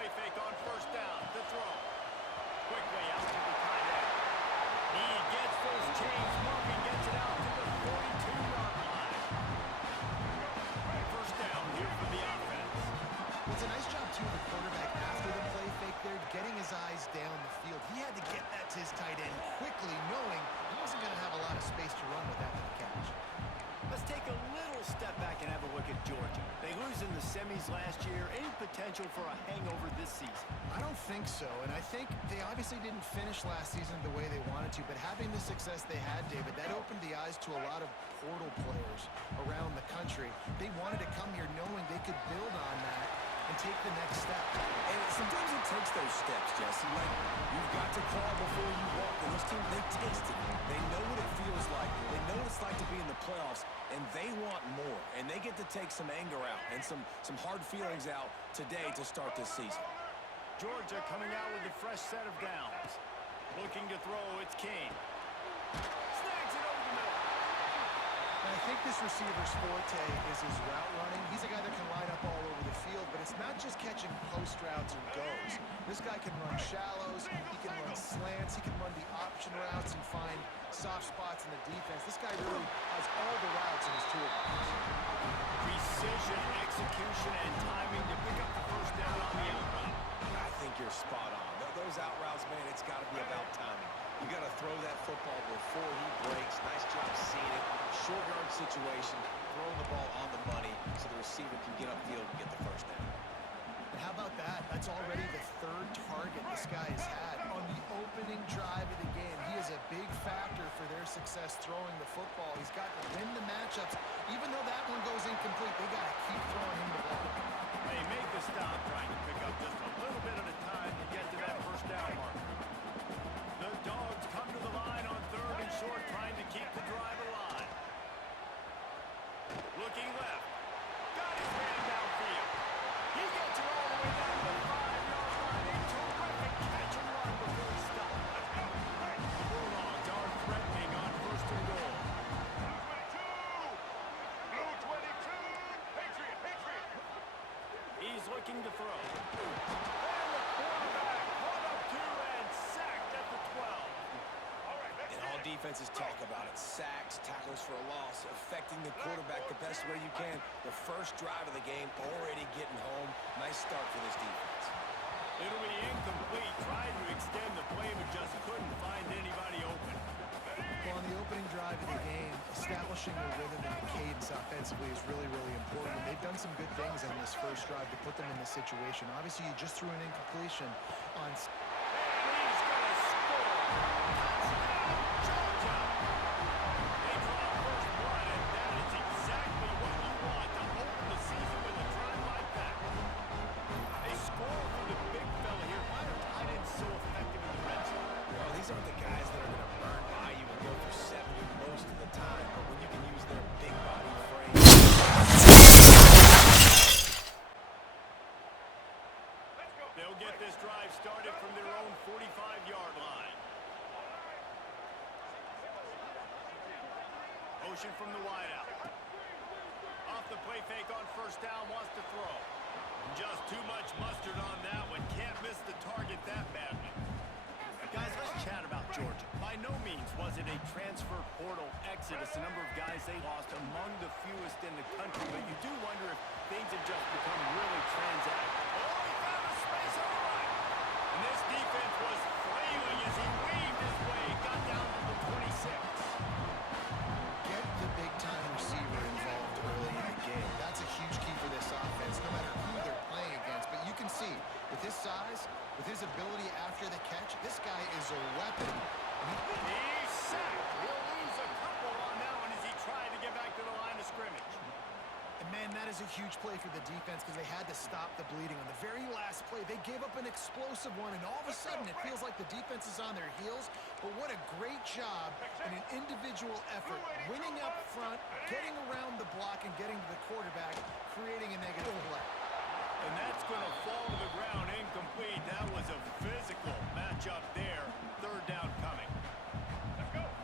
play fake on first down. The throw. Quickly out to the tight end. He gets those chains moving, gets it out to the 42-yard line. First down here for the offense. It's a nice job, too, of the quarterback after the play fake there, getting his eyes down the field. He had to get that to his tight end quickly, knowing he wasn't going to have a lot of space to run with after the catch. Let's take a little step back and have a look at Georgia. They lose in the semis last year. Any potential for a hangover this season? I don't think so, and I think they obviously didn't finish last season the way they wanted to, but having the success they had, David, that opened the eyes to a lot of portal players around the country. They wanted to come here knowing they could build on that and take the next step. And sometimes it takes those steps, Jesse. Like, you've got to crawl before you walk. And this team, they tasted it. They know what it feels like. They know what it's like to be in the playoffs, and they want more. And they get to take some anger out and some hard feelings out today to start this season. Georgia coming out with a fresh set of downs. Looking to throw, it's King. Snags it over the middle. And I think this receiver's forte is his route running. He's a guy that can line up all over the field, but it's not just catching post routes or goes. This guy can run shallows, he can run slants, he can run the option routes and find soft spots in the defense. This guy really has all the routes in his toolbox. Precision, execution, and timing to pick up the first down on the out route. I think you're spot on. Those out routes, man, it's got to be about timing. You got to throw that football before he breaks. Nice job seeing it. Short yard situation, throwing the ball on the money so the receiver can get upfield and get the first down. And how about that? That's already the third target this guy has had on the opening drive of the game. He is a big factor for their success throwing the football. He's got to win the matchups. Even though that one goes incomplete, they got to keep throwing him the ball. They make the stop, trying to pick up just a little bit at a time to get to that first down marker. The Dogs come to the line on third and short, trying to keep the drive alive. Looking left. Got his man downfield. He gets it all the way down to the 5-yard line. A terrific catch and run before he stopped. The Bulldogs are threatening on first and goal. Blue 22, Patriot. He's looking to throw. And the quarterback caught up to and sacked at the 12. And all defenses talk about it. Sacks, tackles for a loss, affecting the quarterback the best way you can. The first drive of the game, already getting home. Nice start for this defense. It'll be incomplete. Tried to extend the play, but just couldn't find anybody open. Well, on the opening drive of the game, establishing a rhythm and a cadence offensively is really, really important. And they've done some good things on this first drive to put them in this situation. Obviously, you just threw an incompletion on... And he's going to score. Touchdown, Georgia. They draw first blood, and that is exactly what you want to open the season with a drive like that. They score for the big fella here. Why are tight ends so effective in the red zone? Well, these aren't the guys that are going to burn by you and go for 70 most of the time, but when you can use their big body frame. They'll get this drive started from their own 45-yard line. Motion from the wideout. Off the play fake on first down, wants to throw. Just too much mustard on that one. Can't miss the target that badly. Guys, let's chat about Georgia. By no means was it a transfer portal exodus. The number of guys they lost among the fewest in the country, but you do wonder if things have just become really transactional. Oh, he found a space on the right. And this defense was flailing as he weaved his way, got down to the 26. Get the big-time receiver involved early in the game. That's a huge key for this offense, no matter who they're playing against. But you can see, with his size, with his ability after the catch, this guy is a weapon. He's sacked. He'll lose a couple on that one as he tried to get back to the line of scrimmage. And, man, that is a huge play for the defense because they had to stop the bleeding. On the very last play, they gave up an explosive one, and all of a sudden it feels like the defense is on their heels. But what a great job in an individual effort, winning up front, getting around the block, and getting to the quarterback, creating a negative play. And that's going to fall to the ground incomplete. That was a physical matchup there. Third down coming.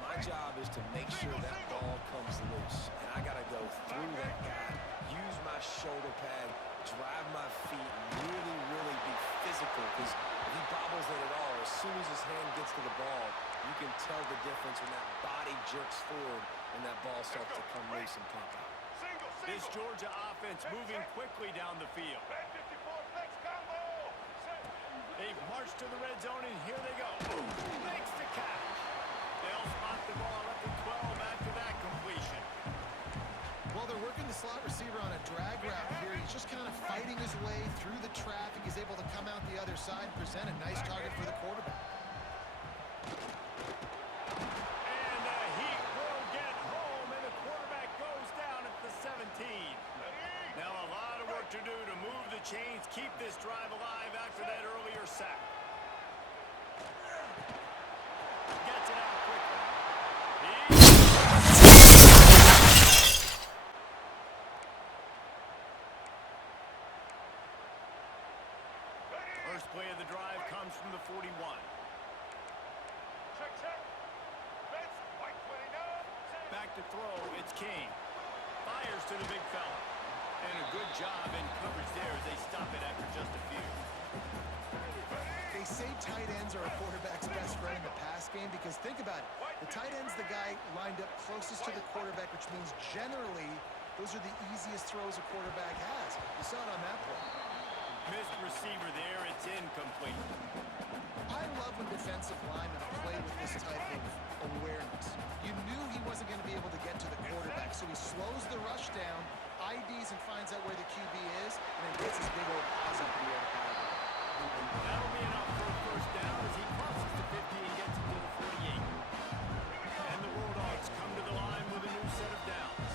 My job is to make sure that ball comes loose. And I got to go through that guy, use my shoulder pad, drive my feet, really, really be physical because if he bobbles it at all, as soon as his hand gets to the ball, you can tell the difference when that body jerks forward and that ball starts to come loose and pop out. This Georgia offense moving quickly down the field. They've marched to the red zone, and here they go. Makes the catch. They'll spot the ball at the 12 after that completion. Well, they're working the slot receiver on a drag route here. He's just kind of fighting his way through the traffic. He's able to come out the other side and present a nice target for the quarterback. And the Heat will get home, and the quarterback goes down at the 17. Now a lot of work to do to move the chains, keep this drive alive after that earlier sack. Gets it out quickly. First play of the drive comes from the 41. Back to throw, it's King. Fires to the big fella. And a good job in coverage there as they stop it after just a few. They say tight ends are a quarterback's best friend in the pass game because think about it. The tight end's the guy lined up closest to the quarterback, which means generally those are the easiest throws a quarterback has. You saw it on that play. Missed receiver there, it's incomplete. I love when defensive linemen play with this type of awareness. You knew he wasn't going to be able to get to the quarterback, so he slows the rush down, IDs and finds out where the QB is, and then gets his big old paws up in the air to fire. That'll be enough for a first down as he crosses the 50 and gets it to the 48. And the Bulldogs come to the line with a new set of downs.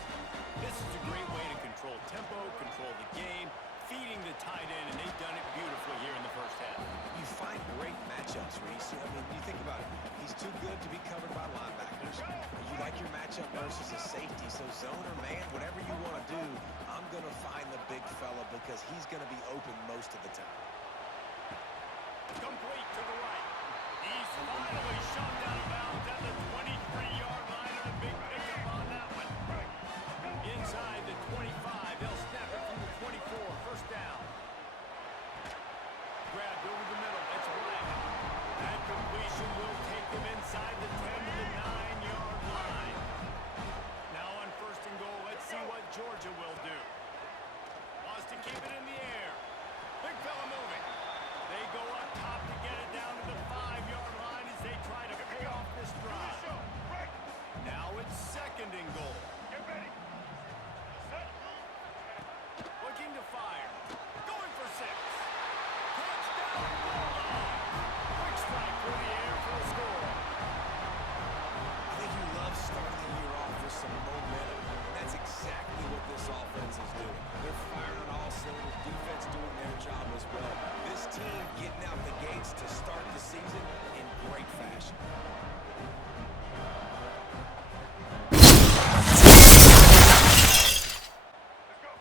This is a great way to control tempo, control the game, feeding the tight end, and they've done it beautifully here in the first half. You find great matchups, Reese. I mean, you think about it. He's too good to be covered by linebackers. You like your matchup versus a safety, so zone or man, whatever you want to do, I'm going to find the big fella because he's going to be open most of the time. Complete to the right. He's finally shoved out of bounds at the 23-yard line, and a big pickup on that one. Inside the 25, they'll snap it from the 24, first down. Grabbed over the middle, it's Bryant. That completion will take them inside the 10 to the 9-yard line. Now on first and goal, let's see what Georgia will do. Wants to keep it in the air. Big fella moving. They go up top to get it down to the 5-yard line as they try to pay off this drive. Now it's second and goal. Looking to fire. Going for 6. Touchdown, Bulldog. Quick strike through the air for a score. I think you love starting the year off with some momentum. That's exactly what this offense is doing. They're firing on all cylinders. Defense doing their job as well. This team getting out the gates to start the season in great fashion.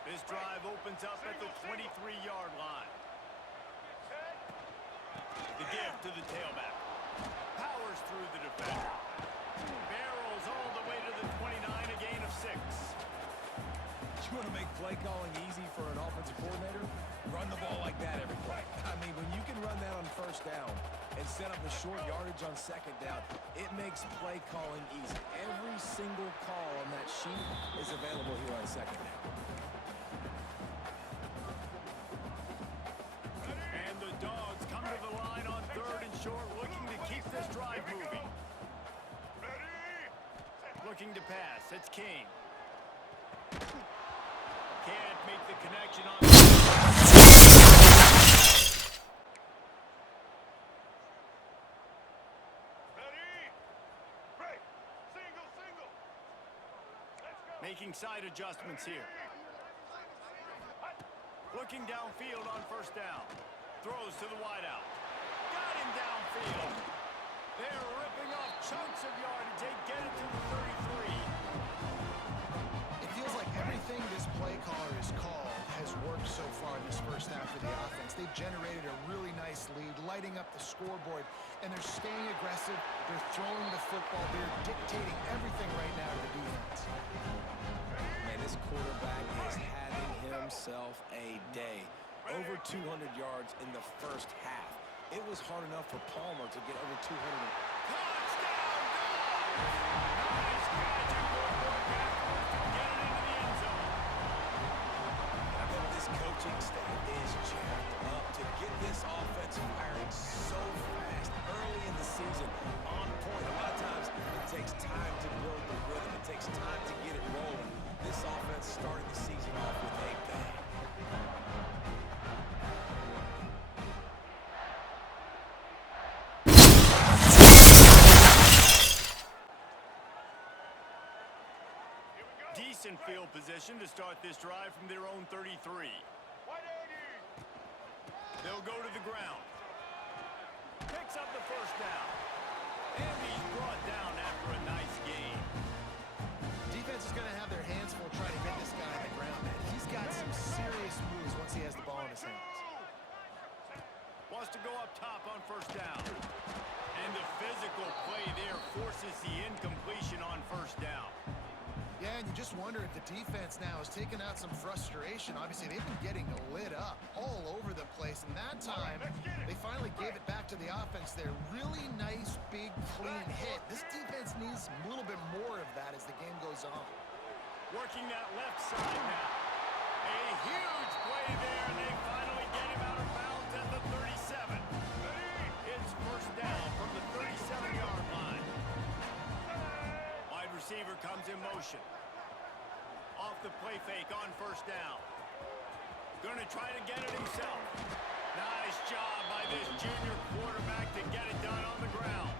This drive opens up at the 23-yard line. The give to the tailback. Powers through the defender. Barrels all the way to the 29, a gain of 6. You want to make play calling easy for an offensive coordinator? Run the ball like that every play. I mean, when you can run that on first down and set up the short yardage on second down, it makes play calling easy. Every single call on that sheet is available here on second down. And the Dogs come to the line on third and short, looking to keep this drive moving. Looking to pass, it's King. Can't make the connection on. Making side adjustments here. Looking downfield on first down. Throws to the wideout. Got him downfield. They're ripping off chunks of yardage. They get it to the 33. It feels like everything this play caller has called has worked so far in this first half of the offense. They've generated a really nice lead, lighting up the scoreboard, and they're staying aggressive. They're throwing the football. They're dictating everything right now to the defense. Man, this quarterback is having himself a day. over 200 yards in the first half. It was hard enough for Palmer to get over 200. Touchdown, Dogs! Nice catch and good work afterwards to get it into the end zone. I bet this coaching staff is jacked up to get this offense firing so fast early in the season. On point. A lot of times it takes time to build the rhythm. It takes time to get it rolling. This offense started the season off with a bang. Decent field position to start this drive from their own 33. They'll go to the ground. Picks up the first down. And he's brought down after a nice gain. Defense is going to have their hands full trying to get this guy on the ground, man. He's got some serious moves once he has the ball in his hands. Wants to go up top on first down. And the physical play there forces the incompletion on first down. Yeah, and you just wonder if the defense now has taken out some frustration. Obviously, they've been getting lit up all over the place, and that time, they finally gave it back to the offense there. Really nice, big, clean hit. This defense needs a little bit more of that as the game goes on. Working that left side now. A huge play there, and they finally get him out of bounds at the 37. It's first down from the 37-yard line. Wide receiver comes in motion. Off the play fake on first down. Going to try to get it himself. Nice job by this junior quarterback to get it done on the ground.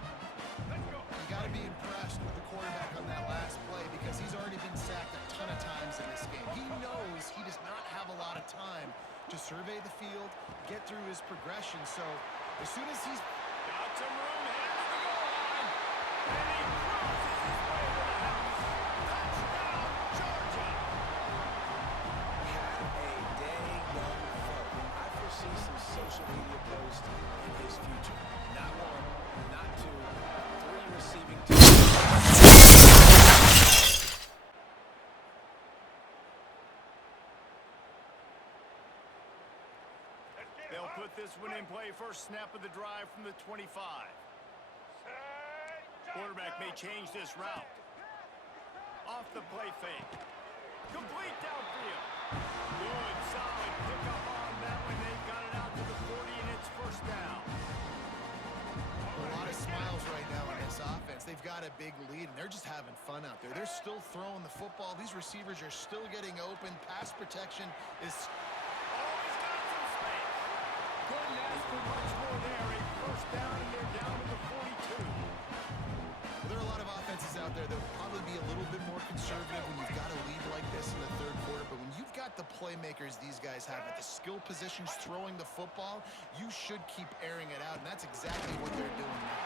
You got to be impressed with the quarterback on that last play because he's already been sacked a ton of times in this game. He knows he does not have a lot of time to survey the field, get through his progression. So as soon as he's got some room here to the goal line, and he crosses his way to the house. Touchdown, Georgia! Have a day, young fella. I foresee some social media posts in his future. Not one, not two, 3 receiving They'll put this one in play. First snap of the drive from the 25. Quarterback may change this route. Off the play fake. Complete downfield. Good, solid pickup on that one. They've got it out to the 40, and it's first down. a lot of smiles right now in this offense. They've got a big lead, and they're just having fun out there. They're still throwing the football. These receivers are still getting open. Pass protection is... Always got some space. Couldn't ask for much more there. A first down, and they're down to the 42. Well, there are a lot of offenses out there that will probably be a little bit more conservative when you've got a lead like this in the third quarter. But when you've got the playmakers these guys have at the skill positions throwing the football, you should keep airing it out, and that's exactly what they're doing now.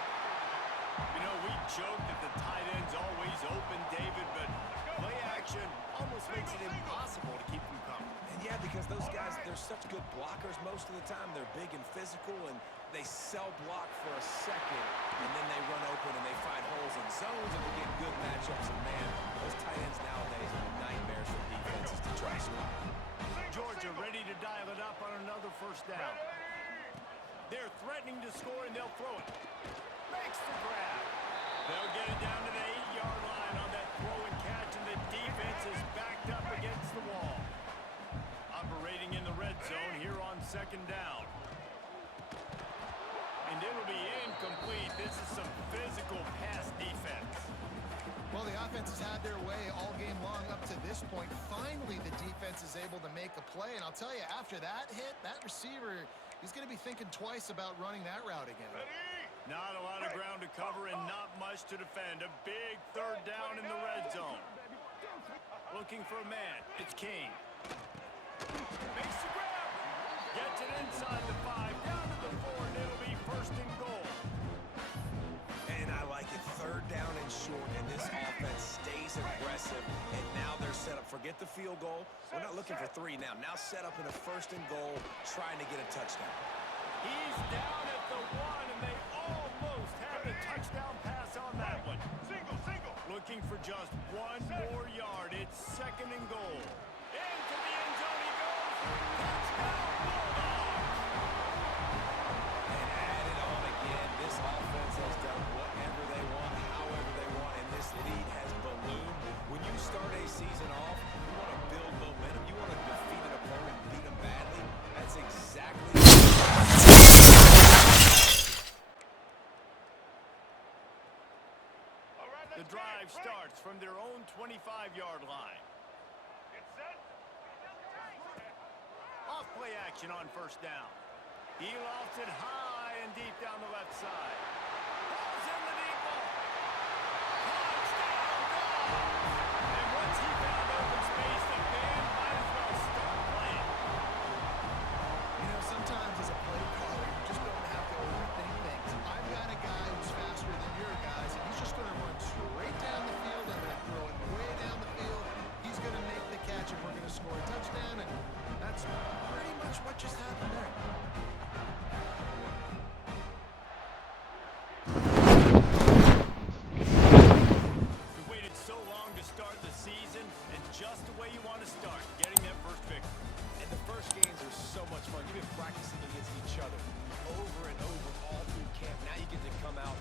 You know, we joke that the tight end's always open, David, but play action almost makes it impossible to keep them coming. And yeah, because those guys, they're such good blockers most of the time. They're big and physical, and they cell block for a second, and then they run open and they find holes in zones, and they get good matchups. And man, those tight ends nowadays are nightmares for defenses to try to stop. Georgia ready to dial it up on another first down. They're threatening to score, and they'll throw it. Makes the grab. They'll get it down to the 8-yard line on that throw and catch, and the defense is backed up against the wall. Operating in the red zone here on second down. And it'll be incomplete. This is some physical pass defense. Well, the offense has had their way all game long up to this point. Finally, the defense is able to make a play, and I'll tell you, after that hit, that receiver, he's going to be thinking twice about running that route again. Not a lot of ground to cover and not much to defend. A big third down in the red zone. Looking for a man. It's King. Makes the grab. Gets it inside the 5, down to the 4, and it'll be first and goal. And I like it. Third down and short, and this offense stays aggressive. And now they're set up. Forget the field goal. We're not looking for 3 now. Now set up in a first and goal, trying to get a touchdown. He's down at the 1, and they almost had a touchdown pass on that one. Single, single. Looking for just 1 more yard. It's second and goal. Into the end zone he goes. Touchdown, Bulldogs! And add it on again. This offense has done whatever they want, however they want, and this lead has ballooned. When you start a season off, you want to build momentum. You want to defeat an opponent and beat them badly. That's exactly All right, The let's drive get it. starts from their own 25-yard line. Get set. Off play action on first down. He lofts it high and deep down the left side. Ball's in the deep ball. Touchdown, Dogs! And once he found open space, the band might as well start playing. You know, sometimes as a play caller, you just don't have to overthink things. I've got a guy who's faster than your guys, and he's just going to run straight down the field. I'm going to throw it way down the field. He's going to make the catch, and we're going to score a touchdown, and that's pretty much what just happened there. We waited so long to start the season, and just the way you want to start, getting that first victory. And the first games are so much fun. You've been practicing against each other over and over all through camp. Now you get to come out